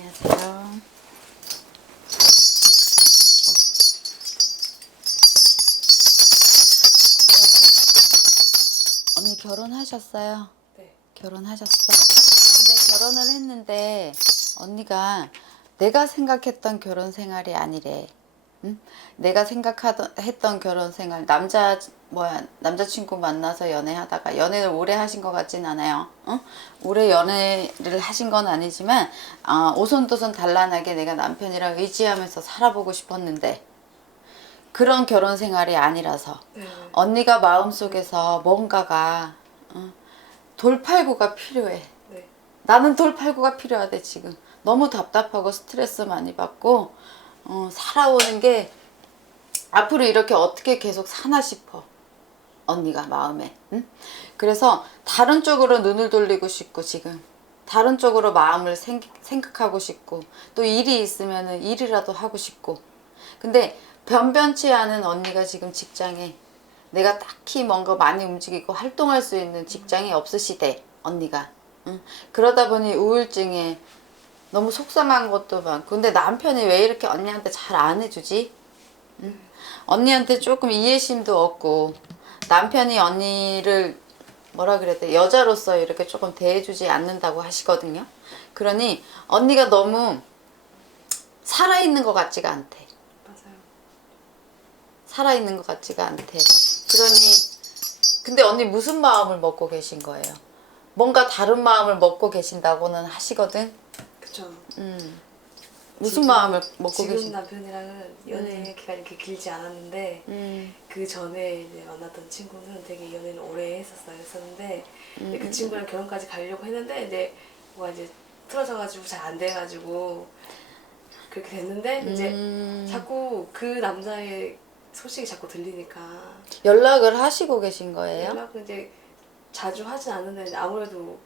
안녕하세요. 언니 결혼하셨어요? 네. 결혼하셨어? 근데 결혼을 했는데 언니가 내가 생각했던 결혼 생활이 아니래. 응? 내가 했던 결혼 생활, 남자친구 만나서 연애하다가 연애를 오래 하신 것 같진 않아요. 응? 오래 연애를 하신 건 아니지만 오손도손 단란하게 내가 남편이랑 의지하면서 살아보고 싶었는데 그런 결혼 생활이 아니라서 네. 언니가 마음속에서 뭔가가 돌팔구가 필요해. 네. 나는 돌팔구가 필요하대. 지금 너무 답답하고 스트레스 많이 받고 살아오는 게 앞으로 이렇게 어떻게 계속 사나 싶어. 언니가 마음에. 응? 그래서 다른 쪽으로 눈을 돌리고 싶고, 지금 다른 쪽으로 마음을 생각하고 싶고, 또 일이 있으면 일이라도 하고 싶고. 근데 변변치 않은 언니가 지금 직장에 내가 딱히 뭔가 많이 움직이고 활동할 수 있는 직장이 없으시대. 언니가. 응? 그러다 보니 우울증에 너무 속상한 것도 많고. 근데 남편이 왜 이렇게 언니한테 잘 안 해주지? 응? 언니한테 조금 이해심도 없고, 남편이 언니를 뭐라 그래야 돼, 여자로서 이렇게 조금 대해주지 않는다고 하시거든요. 그러니 언니가 너무 살아있는 것 같지가 않대. 맞아요. 살아있는 것 같지가 않대. 그러니 근데 언니 무슨 마음을 먹고 계신 거예요? 뭔가 다른 마음을 먹고 계신다고는 하시거든. 그쵸. 무슨 지금, 마음을 먹고 지금 계신? 남편이랑은 연애 기간이 그렇게 길지 않았는데 그 전에 이제 만났던 친구는 되게 연애를 오래 했었는데 근데 그 친구랑 결혼까지 가려고 했는데 이제 뭐가 이제 틀어져가지고 잘 안 돼가지고 그렇게 됐는데 이제 자꾸 그 남자의 소식이 자꾸 들리니까 연락을 하시고 계신 거예요? 연락을 이제 자주 하진 않는데 이제 아무래도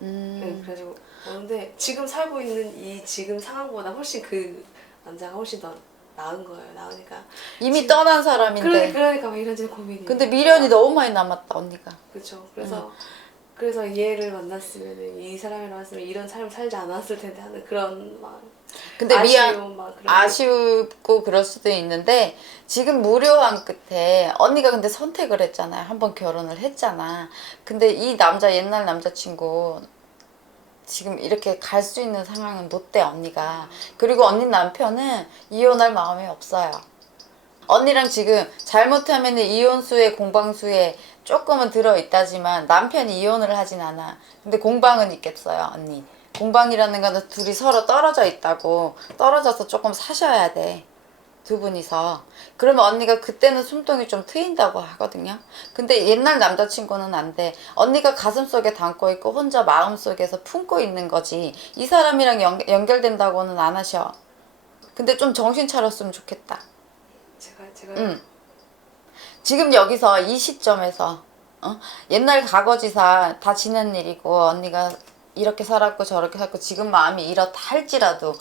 네, 그래가지고 오는데 지금 살고 있는 이 지금 상황보다 훨씬 그 남자가 훨씬 더 나은 거예요. 나으니까 이미 지금- 떠난 사람인데. 그러니까 막 이런저런 고민이. 근데 미련이 너무 많이 남았다 언니가. 그렇죠. 그래서 얘를 만났으면 이 사람을 만났으면 이런 삶을 살지 않았을 텐데 하는 그런 막 근데 아쉬움 막 그런 게. 아쉽고 그럴 수도 있는데 지금 무료한 끝에 언니가 근데 선택을 했잖아요. 한번 결혼을 했잖아. 근데 이 남자 옛날 남자친구 지금 이렇게 갈 수 있는 상황은 못 돼 언니가. 그리고 언니 남편은 이혼할 마음이 없어요. 언니랑 지금 잘못하면 이혼수에 공방수에 조금은 들어있다지만 남편이 이혼을 하진 않아. 근데 공방은 있겠어요 언니. 공방이라는 거는 둘이 서로 떨어져 있다고. 떨어져서 조금 사셔야 돼. 두 분이서. 그러면 언니가 그때는 숨통이 좀 트인다고 하거든요. 근데 옛날 남자친구는 안 돼. 언니가 가슴속에 담고 있고 혼자 마음속에서 품고 있는 거지. 이 사람이랑 연결된다고는 안 하셔. 근데 좀 정신 차렸으면 좋겠다. 제가 응. 지금 여기서 이 시점에서 옛날 과거지사 다 지난 일이고 언니가 이렇게 살았고 저렇게 살았고 지금 마음이 이렇다 할지라도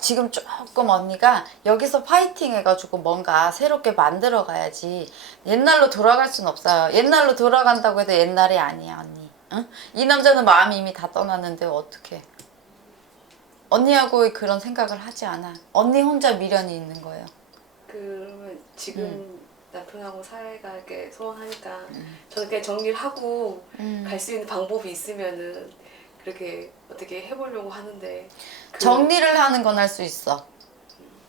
지금 조금 언니가 여기서 파이팅 해가지고 뭔가 새롭게 만들어 가야지. 옛날로 돌아갈 순 없어요. 옛날로 돌아간다고 해도 옛날이 아니야 언니. 응? 이 남자는 마음이 이미 다 떠났는데 어떡해. 언니하고 그런 생각을 하지 않아. 언니 혼자 미련이 있는 거예요. 그러면 지금 남편하고 사이가 이렇게 소원하니까 저는 그냥 정리를 하고 갈 수 있는 방법이 있으면은 그렇게 어떻게 해보려고 하는데 정리를 하는 건 할 수 있어.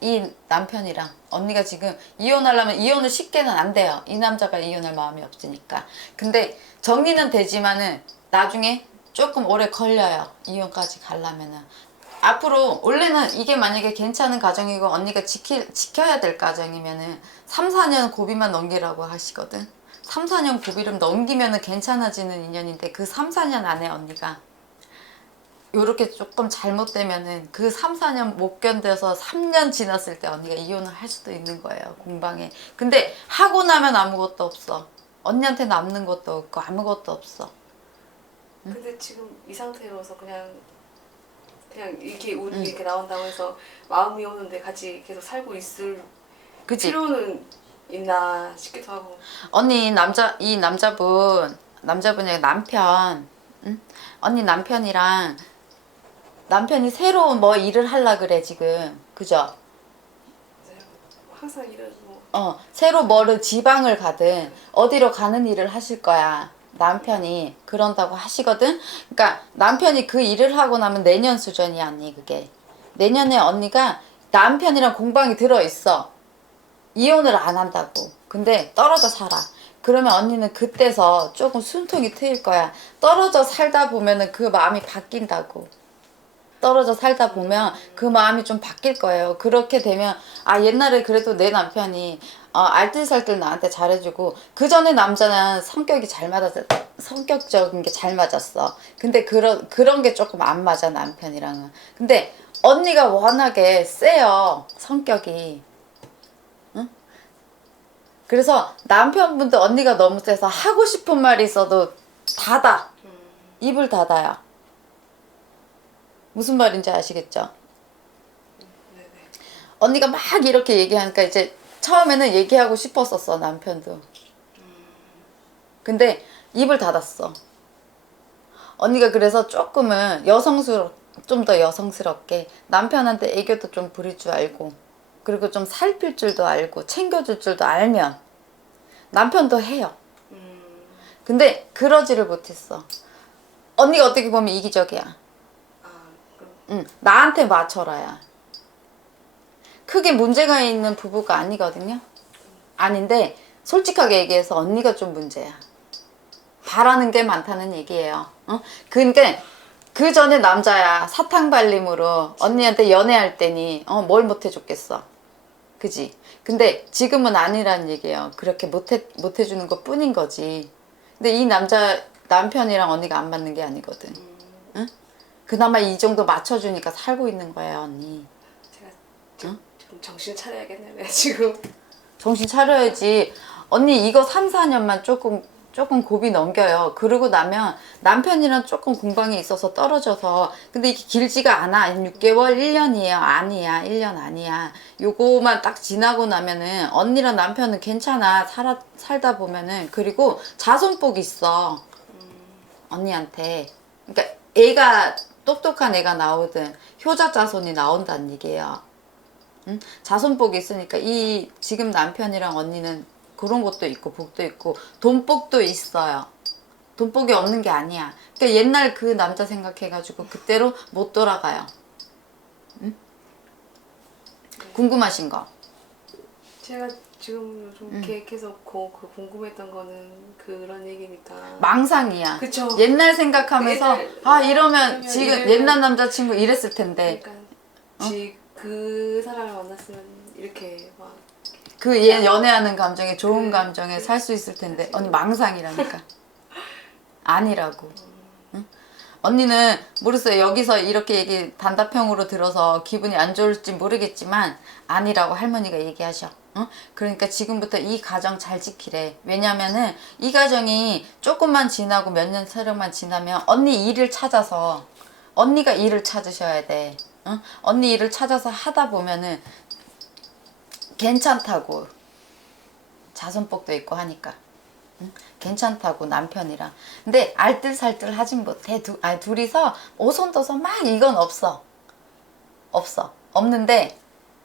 이 남편이랑 언니가 지금 이혼하려면 이혼을 쉽게는 안 돼요. 이 남자가 이혼할 마음이 없으니까. 근데 정리는 되지만은 나중에 조금 오래 걸려요. 이혼까지 가려면은. 앞으로 원래는 이게 만약에 괜찮은 가정이고 언니가 지켜야 될 가정이면은 3, 4년 고비만 넘기라고 하시거든. 3, 4년 고비를 넘기면은 괜찮아지는 인연인데 그 3, 4년 안에 언니가 요렇게 조금 잘못되면은 그 3, 4년 못 견뎌서 3년 지났을 때 언니가 이혼을 할 수도 있는 거예요. 공방에. 근데 하고 나면 아무것도 없어. 언니한테 남는 것도 없고 아무것도 없어. 근데 지금 이 상태로서 그냥 이렇게 운이 이렇게 나온다고 해서 마음이 오는데 같이 계속 살고 있을 그치? 필요는 있나 싶기도 하고. 언니 이 남자분이 남편 언니 남편이 새로 뭐 일을 하려 그래 지금. 그죠? 네, 항상 일은 뭐 새로 뭐를 지방을 가든 어디로 가는 일을 하실 거야. 남편이 그런다고 하시거든. 그러니까 남편이 그 일을 하고 나면 내년 수준이야 언니 그게. 내년에 언니가 남편이랑 공방이 들어있어. 이혼을 안 한다고. 근데 떨어져 살아. 그러면 언니는 그때서 조금 숨통이 트일 거야. 떨어져 살다 보면은 그 마음이 바뀐다고. 떨어져 살다 보면 그 마음이 좀 바뀔 거예요. 그렇게 되면 아 옛날에 그래도 내 남편이 알뜰살뜰 나한테 잘해주고 그 전에 남자는 성격이 잘 맞았어. 성격적인 게 잘 맞았어. 근데 그런 게 조금 안 맞아 남편이랑은. 근데 언니가 워낙에 세요 성격이. 응? 그래서 남편분도 언니가 너무 세서 하고 싶은 말이 있어도 닫아. 입을 닫아요. 무슨 말인지 아시겠죠? 네네. 언니가 막 이렇게 얘기하니까 이제 처음에는 얘기하고 싶었었어 남편도. 근데 입을 닫았어. 언니가 그래서 조금은 좀 더 여성스럽게 남편한테 애교도 좀 부릴 줄 알고 그리고 좀 살필 줄도 알고 챙겨줄 줄도 알면 남편도 해요. 근데 그러지를 못했어. 언니가 어떻게 보면 이기적이야. 아 그럼 응, 나한테 맞춰라야. 크게 문제가 있는 부부가 아니거든요. 아닌데 솔직하게 얘기해서 언니가 좀 문제야. 바라는 게 많다는 얘기예요. 근데 그 전에 남자야 사탕 발림으로 언니한테 연애할 때니 뭘 못해줬겠어. 그지? 근데 지금은 아니라는 얘기예요. 그렇게 못해주는 것 뿐인 거지. 근데 이 남편이랑 언니가 안 맞는 게 아니거든. 응? 그나마 이 정도 맞춰주니까 살고 있는 거야 언니. 제가 좀 정신 차려야겠네요. 네, 지금. 정신 차려야지. 언니 이거 3, 4년만 조금 고비 넘겨요. 그러고 나면 남편이랑 조금 공방이 있어서 떨어져서 근데 이게 길지가 않아. 6개월, 1년이에요. 아니야. 1년 아니야. 요거만 딱 지나고 나면은 언니랑 남편은 괜찮아. 살다 보면은. 그리고 자손복이 있어. 언니한테. 그러니까 애가 똑똑한 애가 나오든 효자 자손이 나온다는 얘기예요. 응? 자손복이 있으니까 이 지금 남편이랑 언니는 그런 것도 있고 복도 있고 돈복도 있어요. 돈복이 없는 게 아니야. 그러니까 옛날 그 남자 생각해가지고 그때로 못 돌아가요. 응? 궁금하신 거? 제가 지금 좀 계속 그 궁금했던 거는 그런 얘기니까. 망상이야. 그쵸. 옛날 생각하면서 이러면 지금 이러면 옛날 남자친구 이랬을 텐데 그러니까 그 사람을 만났으면 이렇게 막 그 연애하는 감정에 좋은 감정에 살 수 있을 텐데 언니 망상이라니까. 아니라고. 응? 언니는 모르겠어요. 여기서 이렇게 얘기 단답형으로 들어서 기분이 안 좋을지 모르겠지만 아니라고 할머니가 얘기하셔. 응? 그러니까 지금부터 이 가정 잘 지키래. 왜냐면은 이 가정이 조금만 지나고 몇 년 세력만 지나면 언니 일을 찾아서 언니가 일을 찾으셔야 돼. 응? 언니 일을 찾아서 하다 보면은 괜찮다고. 자손복도 있고 하니까. 응? 괜찮다고 남편이랑. 근데 알뜰살뜰 하진 못해. 둘이서 오손도손 막 이건 없어. 없는데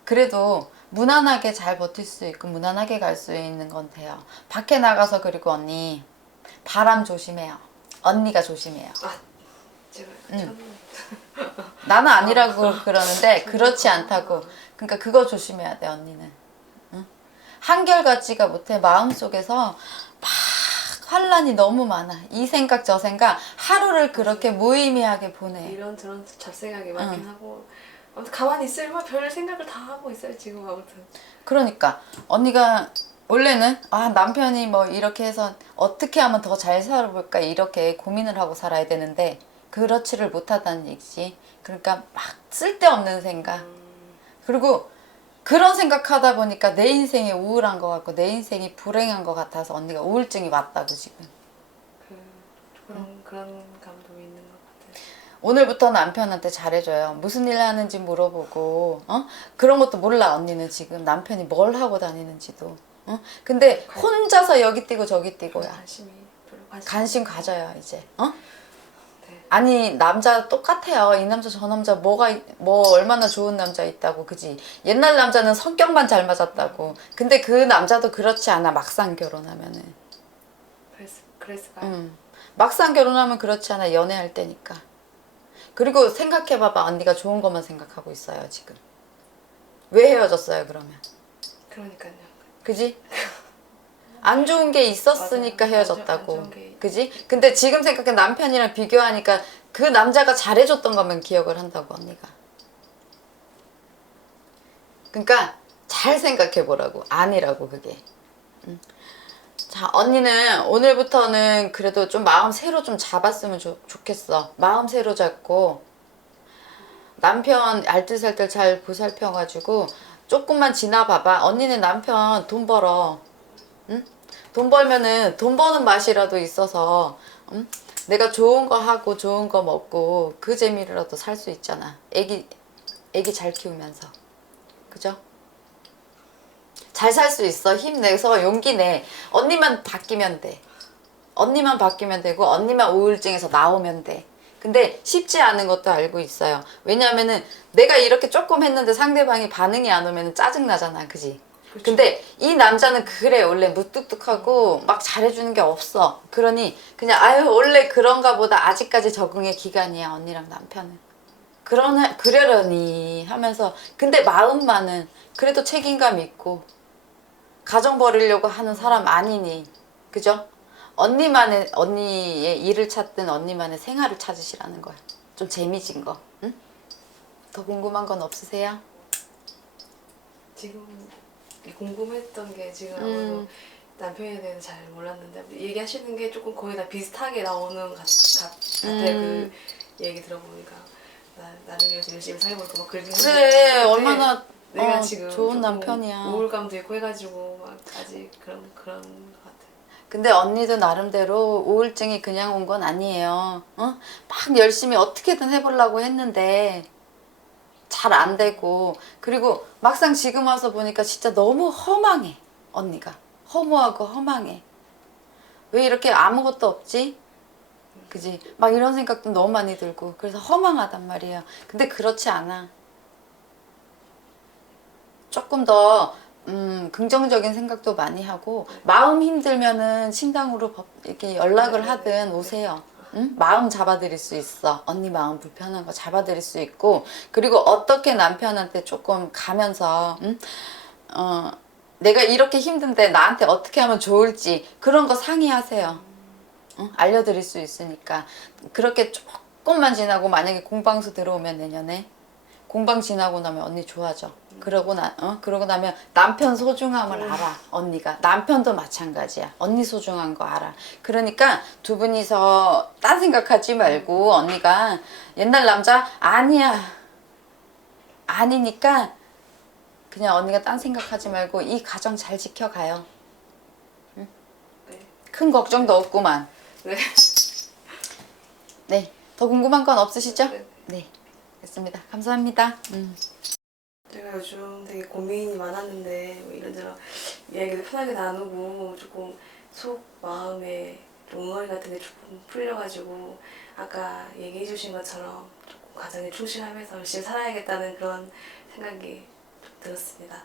그래도 무난하게 잘 버틸 수 있고 무난하게 갈 수 있는 건 돼요. 밖에 나가서 그리고 언니 바람 조심해요. 언니가 조심해요. 제가 나는 아니라고 그러는데 그렇지 않다고. 그러니까 그거 조심해야 돼 언니는. 응? 한결같지가 못해. 마음속에서 막 환란이 너무 많아. 이 생각 저 생각 하루를 그렇게 무의미하게 보내. 이런저런 잡생각이 많긴 하고 아무튼 가만히 있으면 별 생각을 다 하고 있어요 지금 아무튼. 그러니까 언니가 원래는 남편이 뭐 이렇게 해서 어떻게 하면 더 잘 살아볼까 이렇게 고민을 하고 살아야 되는데 그렇지를 못하다는 얘기지. 그러니까 막 쓸데없는 생각. 그리고 그런 생각하다 보니까 내 인생이 우울한 것 같고 내 인생이 불행한 것 같아서 언니가 우울증이 왔다고 지금. 그런 감도 있는 것 같아요. 오늘부터 남편한테 잘해줘요. 무슨 일 하는지 물어보고 그런 것도 몰라 언니는 지금 남편이 뭘 하고 다니는지도. 근데 혼자서 여기 뛰고 저기 뛰고야. 관심이 별로 관심 가져요 이제. 네. 아니 남자 똑같아요. 이 남자 저 남자 뭐 얼마나 좋은 남자 있다고 그지? 옛날 남자는 성격만 잘 맞았다고. 근데 그 남자도 그렇지 않아. 막상 결혼하면은. 그랬을까요? 막상 결혼하면 그렇지 않아. 연애할 때니까. 그리고 생각해봐봐. 언니가 좋은 것만 생각하고 있어요 지금. 왜 헤어졌어요 그러면? 그러니까요. 그지? 안 좋은 게 있었으니까 맞아요. 헤어졌다고. 안 좋은 게 그지? 근데 지금 생각해 남편이랑 비교하니까 그 남자가 잘해줬던 거면 기억을 한다고 언니가. 그러니까 잘 생각해 보라고. 아니라고 그게. 자, 언니는 오늘부터는 그래도 좀 마음 새로 좀 잡았으면 좋겠어. 마음 새로 잡고 남편 알뜰살뜰 잘 보살펴가지고 조금만 지나봐봐. 언니는 남편 돈 벌어. 응? 돈 벌면은 돈 버는 맛이라도 있어서 응? 내가 좋은 거 하고 좋은 거 먹고 그 재미로라도 살 수 있잖아. 애기 잘 키우면서. 그죠? 잘 살 수 있어. 힘내서 용기 내. 언니만 바뀌면 돼. 언니만 바뀌면 되고 언니만 우울증에서 나오면 돼. 근데 쉽지 않은 것도 알고 있어요. 왜냐면은 내가 이렇게 조금 했는데 상대방이 반응이 안 오면 짜증 나잖아. 그지? 그쵸. 근데 이 남자는 그래 원래 무뚝뚝하고 막 잘해주는 게 없어. 그러니 그냥 아유 원래 그런가 보다. 아직까지 적응의 기간이야 언니랑 남편은. 그러려니 하면서 근데 마음만은 그래도 책임감 있고 가정 버리려고 하는 사람 아니니. 그죠? 언니의 일을 찾든 언니만의 생활을 찾으시라는 거야. 좀 재미진 거. 응? 더 궁금한 건 없으세요? 지금 궁금했던 게 지금 아무래도 남편에 대해서 잘 몰랐는데 얘기하시는 게 조금 거의 다 비슷하게 나오는 같아요. 그 얘기 들어보니까 나를 위해서 열심히 살고 있고 막 그러긴 그래 한데 얼마나 내가 지금 좋은 조금 남편이야. 우울감도 있고 해가지고 막 아직 그런 것 같아요. 근데 언니도 나름대로 우울증이 그냥 온 건 아니에요. 어? 막 열심히 어떻게든 해보려고 했는데 잘 안 되고 그리고 막상 지금 와서 보니까 진짜 너무 허망해. 언니가 허무하고 허망해. 왜 이렇게 아무것도 없지? 그지? 막 이런 생각도 너무 많이 들고 그래서 허망하단 말이에요. 근데 그렇지 않아. 조금 더 긍정적인 생각도 많이 하고 마음 힘들면은 신당으로 이렇게 연락을 하든 오세요. 응? 마음 잡아드릴 수 있어. 언니 마음 불편한 거 잡아드릴 수 있고 그리고 어떻게 남편한테 조금 가면서 내가 이렇게 힘든데 나한테 어떻게 하면 좋을지 그런 거 상의하세요. 응? 알려드릴 수 있으니까 그렇게 조금만 지나고 만약에 공방수 들어오면 내년에 공방 지나고 나면 언니 좋아져. 그러고 나면 남편 소중함을 알아. 언니가 남편도 마찬가지야. 언니 소중한 거 알아. 그러니까 두 분이서 딴 생각하지 말고 언니가 옛날 남자 아니야. 아니니까 그냥 언니가 딴 생각하지 말고 이 가정 잘 지켜가요. 네. 큰 걱정도 없구만. 네. 네. 더 궁금한 건 없으시죠? 네. 네. 됐습니다. 감사합니다. 제가 요즘 되게 고민이 많았는데 뭐 이런저런 이야기도 편하게 나누고 조금 속 마음에 좀 웅얼 같은 게 조금 풀려가지고 아까 얘기해 주신 것처럼 조금 가정에 충실하면서 열심히 살아야겠다는 그런 생각이 좀 들었습니다.